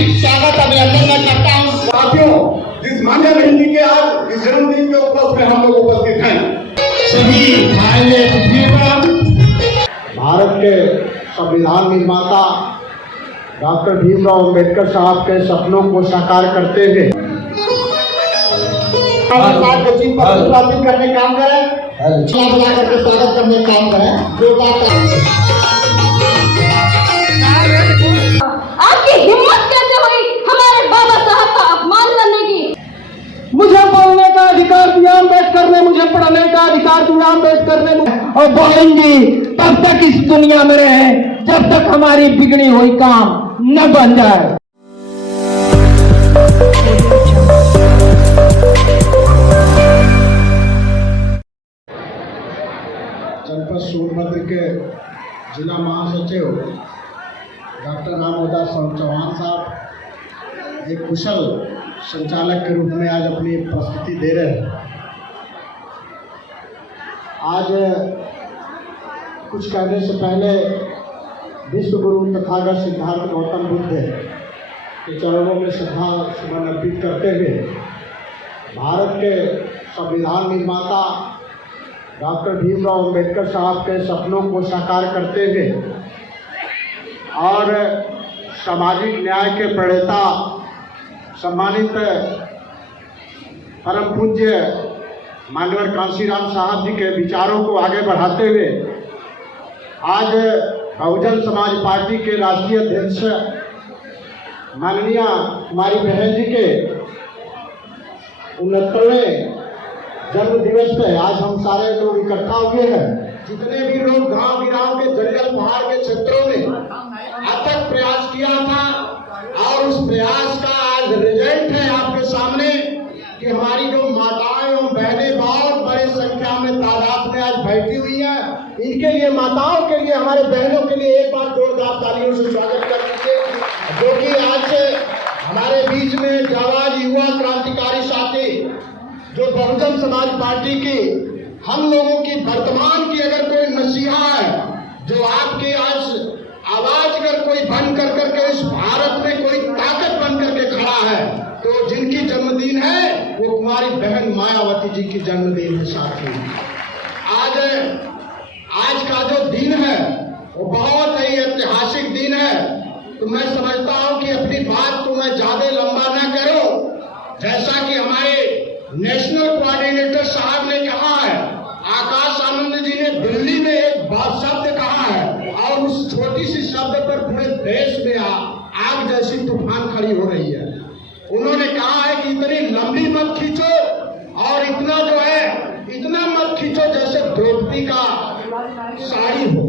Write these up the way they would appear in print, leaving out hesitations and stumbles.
हार्दिक स्वागत अभिनंदन मैं करता हूँ। साथियों, जिस मान्य बहन जी के आज इस जन्मदिन के उपलक्ष्य में हम लोग उपस्थित हैं, सभी माननीय अतिथियों, भारत के संविधान निर्माता डॉक्टर भीमराव अंबेडकर साहब के सपनों को साकार करते हुए स्वागत करने का काम करें, बजा करके स्वागत करने का काम करें। आपकी हिम्मत कैसे हुई हमारे बाबा साहब का अपमान करने की? मुझे बोलने का अधिकार दिया अम्बेडकर ने, मुझे पढ़ने का अधिकार दिया अम्बेडकर ने, और बोलेंगी तब तक इस दुनिया में रहे जब तक हमारी बिगड़ी हुई काम न बन जाए। जनपद सोनभद्र के जिला महासचिव डॉक्टर रामोदास चौहान साहब एक कुशल संचालक के रूप में आज अपनी प्रस्तुति दे रहे हैं। आज कुछ कहने से पहले विश्व गुरु तथागत सिद्धार्थ गौतम बुद्ध के चरणों में श्रद्धा सुमन अर्पित करते हुए भारत के संविधान निर्माता डॉक्टर भीमराव अंबेडकर साहब के सपनों को साकार करते हुए और सामाजिक न्याय के प्रणेता सम्मानित परम पूज्य मान्यवर कांशीराम साहब जी के विचारों को आगे बढ़ाते हुए आज बहुजन समाज पार्टी के राष्ट्रीय अध्यक्ष माननीय हमारी बहन जी के 69वें जन्म दिवस पे आज हम सारे लोग इकट्ठा हुए हैं। जितने भी लोग गांव गिराव के जंगल पहाड़ के क्षेत्रों में अथक प्रयास किया था और उस प्रयास का आज रिजल्ट है आपके सामने कि हमारी जो माताएं एवं बहनें बहुत बड़ी संख्या में तादाद में आज बैठी हुई है। इनके लिए, माताओं के लिए, हमारे बहनों के लिए एक बार जोरदार तालियों से स्वागत कर दीजिए, जो कि आज से हमारे बीच में जाबाज युवा क्रांतिकारी साथी जो बहुजन समाज पार्टी की हम लोगों की वर्तमान की अगर कोई नसीहा है, जो आपकी आज आवाज अगर कोई बन कर करके इस भारत में कोई ताकत बन करके खड़ा है, तो जिनकी जन्मदिन है वो कुमारी बहन मायावती जी की जन्मदिन है। साथी आज का जो दिन है वो बहुत ही ऐतिहासिक दिन है। तो मैं समझता हूं कि अपनी बात को मैं ज्यादा लंबा ना करूं, जैसा कि हमारे नेशनल कोऑर्डिनेटर साहब ने कहा है, आकाश आनंद जी ने दिल्ली में एक बात शब्द कहा है और उस छोटी सी शब्द पर पूरे देश में आग जैसी तूफान खड़ी हो रही है। उन्होंने कहा है कि इतनी लंबी मत खींचो और इतना जो है इतना मत खींचो जैसे द्रौपदी का साड़ी हो।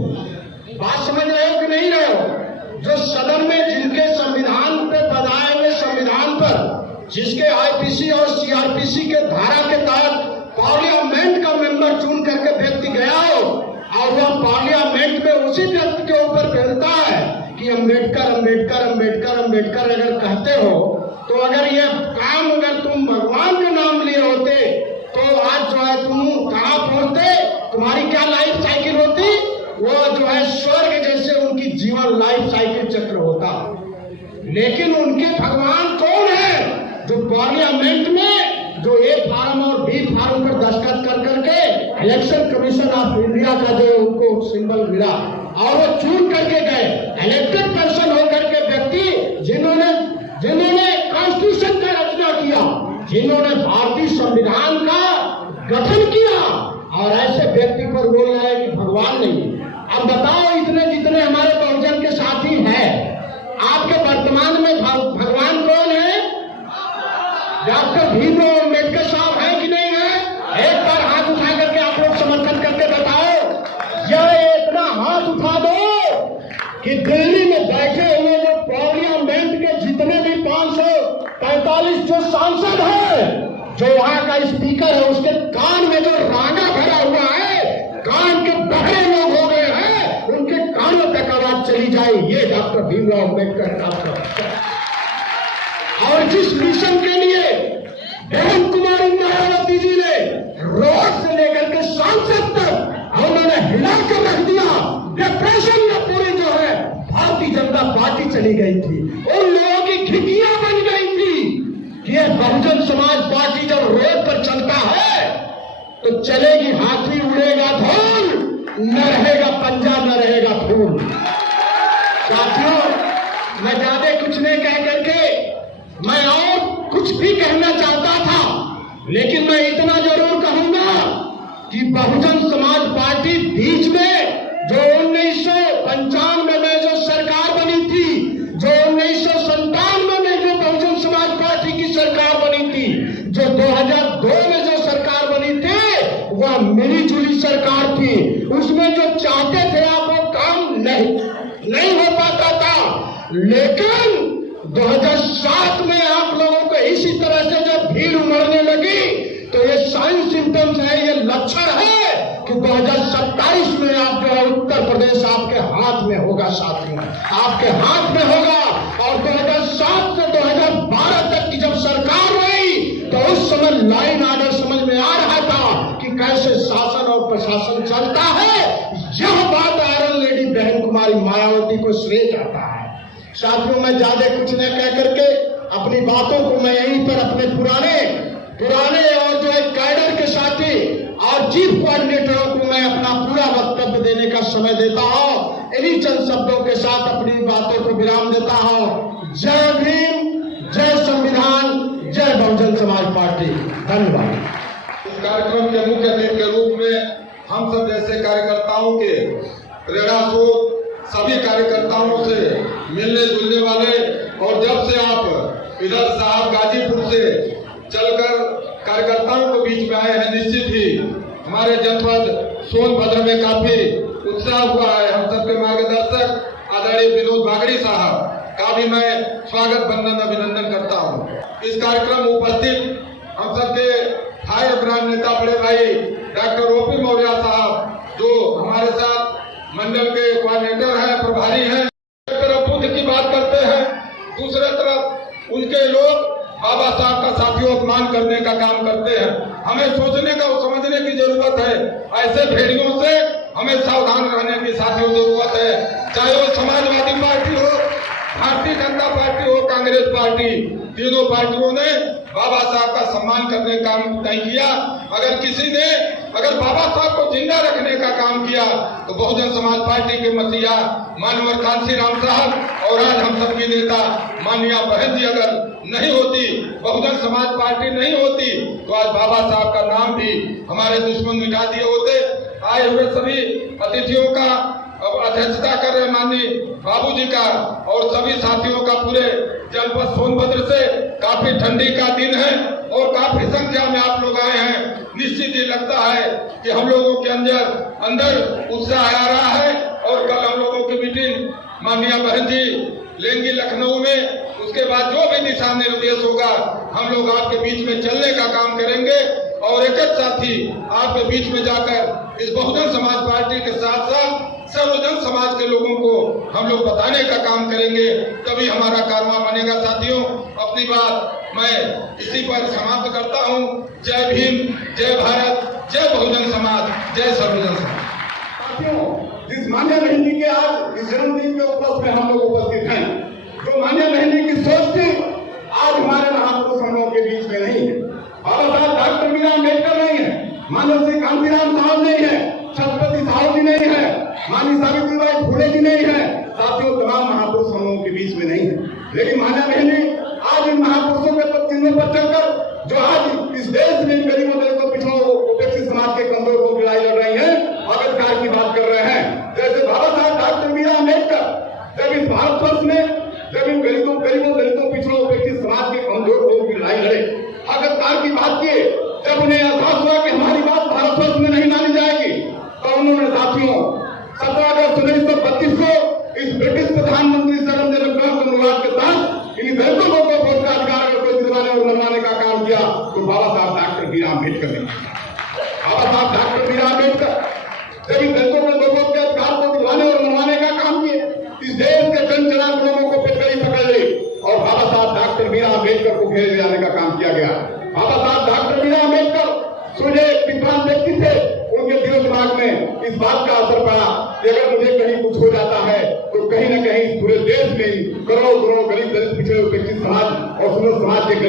बात समझ रहे हो कि नहीं रहे हो? जो सदन में जिनके संविधान पे बनाए हुए संविधान पर जिसके आईपीसी और सीआरपीसी के धारा के तहत पार्लियामेंट का मेंबर चुन करके व्यक्ति गया हो और वह पार्लियामेंट में उसी व्यक्ति के ऊपर कहता है कि अम्बेडकर अम्बेडकर अम्बेडकर अम्बेडकर अगर कहते हो, तो अगर ये काम अगर तुम भगवान के नाम लिए होते तो आज जो है तुम कहाँ पहुंचते, तुम्हारी क्या लाइफ साइकिल होती? वो जो है स्वर्ग जैसे उनकी जीवन लाइफ साइकिल चक्र होता। लेकिन उनके भगवान कौन है? जो पार्लियामेंट में जो ए फार्म और बी फार्म पर दस्तखत कर करके इलेक्शन कमीशन ऑफ इंडिया का जो उनको सिंबल मिला और वो चुन करके गए इलेक्टेड पर्सन होकर के व्यक्ति जिन्होंने कॉन्स्टिट्यूशन का रचना किया, जिन्होंने भारतीय संविधान का गठन किया, और ऐसे व्यक्ति पर बोल रहे हैं कि भगवान नहीं। अब बताओ, इतने जितने हमारे बहुजन के साथी हैं, आपके वर्तमान में भगवान कौन है? डॉक्टर भीमराव अंबेडकर साहब है कि नहीं है? एक बार हाथ उठा करके आप लोग समर्थन करके बताओ। यह इतना हाथ उठा दो कि दिल्ली में बैठे हुए जो पार्लियामेंट के जितने भी 545 जो सांसद है, जो वहां का स्पीकर है, उसके कान में जो रांगा भरा हुआ है, कान के बहरे लोग हो गए हैं, उनके कानों तक आवाज चली जाए, ये डॉक्टर भीमराव अंबेडकर का। और जिस मिशन के लिए बहन कुमारी मायावती जी ने रोड से लेकर के सांसद तक उन्होंने हिला कर रख दिया, डिप्रेशन में पूरी जो है भारतीय जनता पार्टी चली गई थी। उन लोगों की घिटिया बन गई थी कि ये बहुजन समाज पार्टी जब रोड पर चलता है तो चलेगी हाथी, उड़ेगा धूल, न रहेगा पंजा, न रहेगा फूल। साथियों, मैं ज्यादा कुछ नहीं कह करके मैं और कुछ भी कहना चाहता था, लेकिन मैं इतना जरूर कहूंगा कि बहुजन समाज पार्टी बीच में जो 1995 में जो सरकार बनी थी, जो 1997 में जो बहुजन समाज पार्टी की सरकार बनी थी, जो 2002 में जो सरकार बनी थी, वह मिली जुली सरकार थी। उसमें जो चाहते थे आप वो काम नहीं हो पाता था। लेकिन 2007 में आप लोगों को इसी तरह से जब भीड़ उमड़ने लगी तो ये साइन सिम्टम्स है, ये लक्षण है कि 2027 में आप जो है उत्तर प्रदेश आपके हाथ में होगा साथियों, आपके हाथ में होगा। और 2007 से 2012 तक की जब सरकार रही तो उस समय लाइन आर्डर समझ में आ रहा था कि कैसे शासन और प्रशासन चलता है। यह बात आयरन लेडी बहन कुमारी मायावती को श्रेय जाता है। साथियों, मैं ज्यादा कुछ न कह करके अपनी बातों को मैं यहीं पर अपने पुराने और जो एक कैडर के साथी और चीफ कोऑर्डिनेटरों को मैं अपना पूरा वक्तव्य देने का समय देता हूं। इन्हीं चंद शब्दों के साथ अपनी बातों को विराम देता हूं। जय भीम, जय संविधान, जय बहुजन समाज पार्टी। धन्यवाद। इस कार्यक्रम के मुख्य अतिथि के रूप में हम सब जैसे कार्यकर्ताओं के प्रेरणा स्रोत, सभी कार्यकर्ताओं से मिलने जुलने वाले, और जब से आप इधर साहब गाजीपुर से चलकर कार्यकर्ताओं के बीच में आए हैं, निश्चित ही हमारे जनपद सोनभद्र में काफी उत्साह हुआ है। हम सबके मार्गदर्शक आदरणीय विनोद बागड़ी साहब का भी मैं स्वागत वंदन अभिनंदन करता हूं। इस कार्यक्रम में उपस्थित हम सबके हाई ब्रांड नेता बड़े भाई डॉक्टर ओपी मौर्य साहब, जो हमारे साथ मंडल के कोऑर्डिनेटर हैं, प्रभारी हैं। एक तरफ बुद्ध की बात करते हैं, दूसरे तरफ उनके लोग बाबा साहब का साथियों अपमान करने का काम करते हैं। हमें सोचने का और समझने की जरूरत है। ऐसे भेड़ियों से हमें सावधान रहने की साथियों जरूरत है। चाहे वो समाजवादी पार्टी हो, भारतीय जनता पार्टी हो, कांग्रेस पार्टी, तीनों पार्टियों ने बाबा साहब का सम्मान करने का काम नहीं किया। अगर बाबा साहब को जिंदा रखने का काम किया तो बहुजन समाज पार्टी के मसीहा मानवर कांसी राम साहब और आज हम सबकी नेता माननीय बहन जी अगर नहीं होती, बहुजन समाज पार्टी नहीं होती, तो आज बाबा साहब का नाम भी हमारे दुश्मन मिटा दिए होते। आए हुए सभी अतिथियों का अध्यक्षता कर रहे माननीय बाबूजी का और सभी साथियों का पूरे जनपद सोनभद्र से काफी ठंडी का दिन है और काफी संख्या में आप लोग आए हैं। निश्चित ही लगता है कि हम लोगों के अंदर उत्साह आ रहा है और कल हम लोगों की मीटिंग माननीय बहन जी लेंगी लखनऊ में। उसके बाद जो भी दिशा निर्देश होगा हम लोग आपके बीच में चलने का काम करेंगे और एक साथ ही आपके बीच में जाकर इस बहुजन समाज पार्टी के साथ साथ सर्वजन समाज के लोगों को हम लोग बताने का काम करेंगे, तभी हमारा कारवां बनेगा। साथियों, अपनी बात मैं इसी पर समाप्त करता हूं। जय भीम, जय भारत, जय बहुजन समाज, जय सर्वजन समाज। साथियों, जिस मान्य बहन जी के आज इस जन्मदिन के उपलक्ष्य में हम लोग उपस्थित हैं, जो मान्य बहन जी की सोच थी आज हमारे महापुरुष हम लोगों के बीच में नहीं है। बाबा साहब डॉक्टर बीआर अम्बेडकर नहीं है, मानव सिंह कांशीराम साहब नहीं है, छत्रपति साहब जी नहीं है, माननीय सावित्रीबाई फुले जी नहीं है। साथियों, तमाम महापुरुष हम लोगों के बीच में नहीं है, लेकिन मान्य बहन जी आज इन महापुरुषों के चिन्हों पर चलकर जो आज इस देश में गरीबों दलितों पिछड़ों उपेक्षित समाज के कमजोर को लड़ाई लड़ रही है, आविष्कार की बात कर रहे हैं। जैसे बाबा साहब डॉक्टर बीआर अम्बेडकर जब इस भारतवर्ष में जब इन गरीबों दलितों पिछड़ों उपेक्षित समाज के कमजोर लोगों की लड़ाई लड़े, आविष्कार की बात किए, जब उन्हें एहसास हुआ कि हमारी बात भारतवर्ष में नहीं मानी जाएगी, तो उन्होंने साथियों 17 अगस्त 1932 को इस ब्रिटिश प्रधानमंत्री सर के तहत इन दलितों को वोट का अधिकार को दिलवाने और मनवाने का काम किया। तो बाबा साहब डॉक्टर बीआर अम्बेडकर ने बाबा साहब डॉक्टर बीआर अम्बेडकर जब इन दलितों के लोगों के अधिकार को दिलवाने और मनवाने का काम किए, इस देश के जन जनाब लोगों को पकड़ ली और बाबा साहब डॉक्टर बीआर अम्बेडकर को घेरे जाने का काम किया गया। बाबा साहब डॉक्टर बीआर अम्बेडकर सुने विद्वान व्यक्ति थे, उनके दिलो दिमाग में इस बात का असर पड़ा कि अगर मुझे कहीं कुछ हो जाता है तो कहीं न कहीं पूरे देश में करोड़ों गरीब दलित पिछड़े उपेक्षित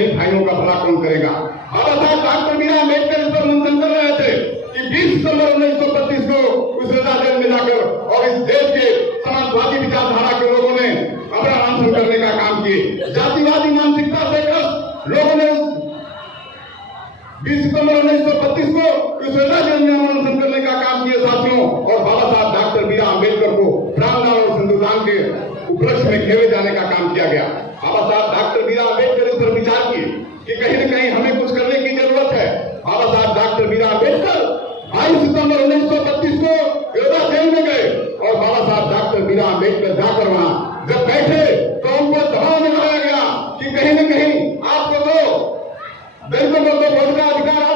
गरीब भाइयों का भला कौन करेगा। बाबा साहब डॉक्टर बीआर अम्बेडकर इस पर मंथन कर रहे थे कि 20 सितंबर 1932 को उस सजा जेल में जाकर और इस देश के समाजवादी विचारधारा के लोगों ने अपना अनशन करने का काम किए। जातिवादी मानसिकता से ग्रस्त लोगों ने 20 सितंबर 1932 को उस सजा जेल में अनशन करने का काम किए साथियों। और बाबा साहब डॉक्टर बीआर अम्बेडकर को प्राणदान और सिंदूरदान के उपलक्ष्य में खेले जाने का काम किया गया। बाबा साहब डॉक्टर बीआर अम्बेडकर इस पर विचार किए कि कहीं न कहीं हमें कुछ करने की जरूरत है। बाबा साहब डॉक्टर बीआर अम्बेडकर 22 सितंबर 1932 को अयोध्या जेल में गए और बाबा साहब डॉक्टर बीआर अम्बेडकर जाकर वहां जब बैठे तो उन पर दबाव में लाया गया कि कहीं न कहीं आपको तो दलितों को तो वोट का अधिकार